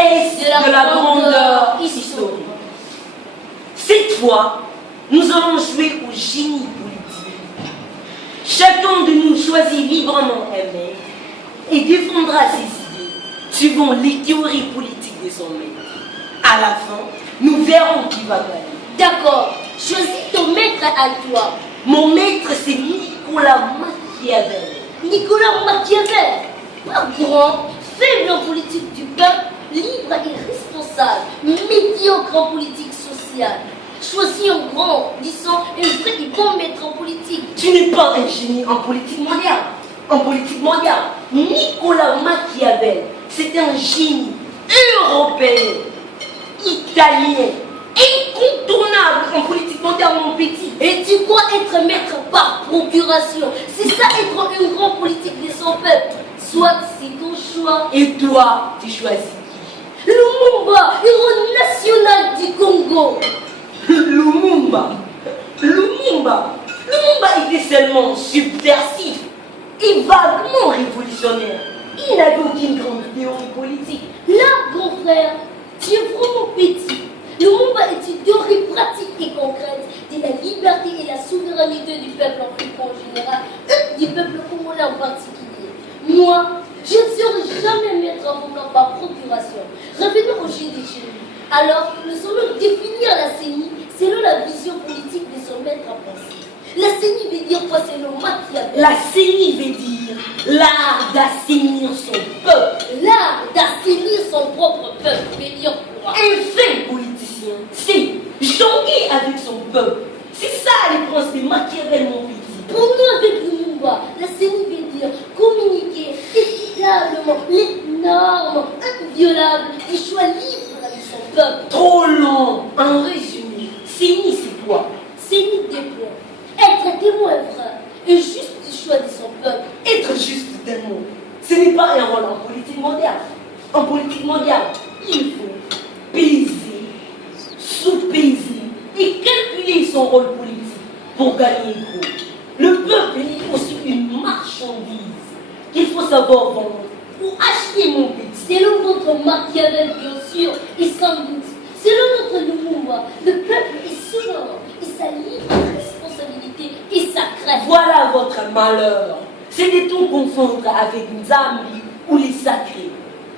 noblesse de la grandeur historique. Cette fois, nous allons jouer au génie politique. Chacun de nous choisit librement un maître et défendra ses idées suivant les théories politiques de son maître. À la fin, nous verrons qui va gagner. D'accord, choisis ton maître à toi. Mon maître, c'est Nicolas Machiavel. Nicolas Machiavel, pas grand, faible en politique du peuple, libre et responsable, médiocre en politique sociale. Choisis un grand, disant un vrai et bon maître en politique. Tu n'es pas un génie en politique mondiale. En politique mondiale, Nicolas Machiavel, c'est un génie européen, italien, incontournable en politique mondiale, mon petit. Et tu crois être maître par procuration? C'est ça être un grand politique de son peuple. Soit c'est ton choix. Et toi, tu choisis qui? Lumumba, héros national du Congo. Lumumba. Lumumba était seulement subversif et vaguement révolutionnaire. Il n'avait aucune grande théorie politique. Là, grand frère, tu es vraiment petit. Lumumba est une théorie pratique et concrète de la liberté et la souveraineté du peuple africain en général et du peuple congolais en particulier. Moi, je ne serai jamais maître en voulant par procuration. Revenons au jeu des génies. Alors, nous allons définir la CENI selon la vision politique de son maître à penser. La CENI veut dire quoi selon Machiavel? La CENI veut dire l'art d'assainir son peuple. L'art d'assainir son propre peuple veut dire quoi? Un vrai politicien, c'est jonguer avec son peuple. C'est ça les pensées de Machiavel, mon petit. Pour nous, avec Lumumba, la CENI veut dire communiquer équitablement les normes inviolables et choix libres de son peuple. Trop long. En résumé, CENI, c'est quoi? CENI déploie être témoin vrai et juste du choix de son peuple. Être juste d'un mot, ce n'est pas un rôle en politique mondiale. En politique mondiale, il faut peser, sous-peser et calculer son rôle politique pour gagner gros. Le peuple est aussi une marchandise qu'il faut savoir vendre ou acheter, mon petit. Selon votre Machiavel, bien sûr, et sans doute, selon notre Lumumba, le peuple est souverain et sa libre responsabilité est sacrée. Voilà votre malheur. C'est de tout confondre avec Nzambi ou les sacrés.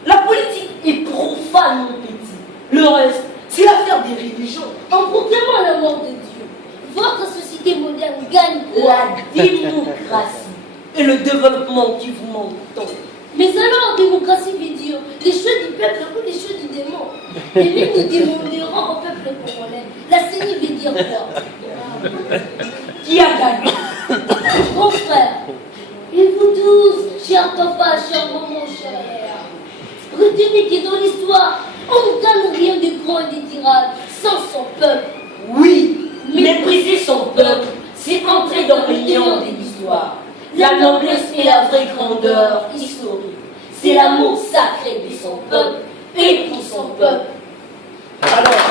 La politique est profane, mon petit. Le reste, c'est l'affaire des religions. En proclamant la mort de Dieu, votre société moderne gagne quoi? La démocratie et le développement qui vous manque tant. Mais alors, démocratie veut dire les choix du peuple ou les choix du démon. Et même nous demanderons au peuple congolais. La CENI veut dire quoi? Qui a gagné? Mon frère, et vous tous, chers papas, chers mamans, chers retenez que dans l'histoire, on ne gagne rien de grand et d'irrable sans son peuple. Oui, mépriser son peuple, c'est entrer dans le néant de l'histoire. La noblesse et la vraie grandeur historique, c'est l'amour sacré de son peuple et pour son peuple. Alors,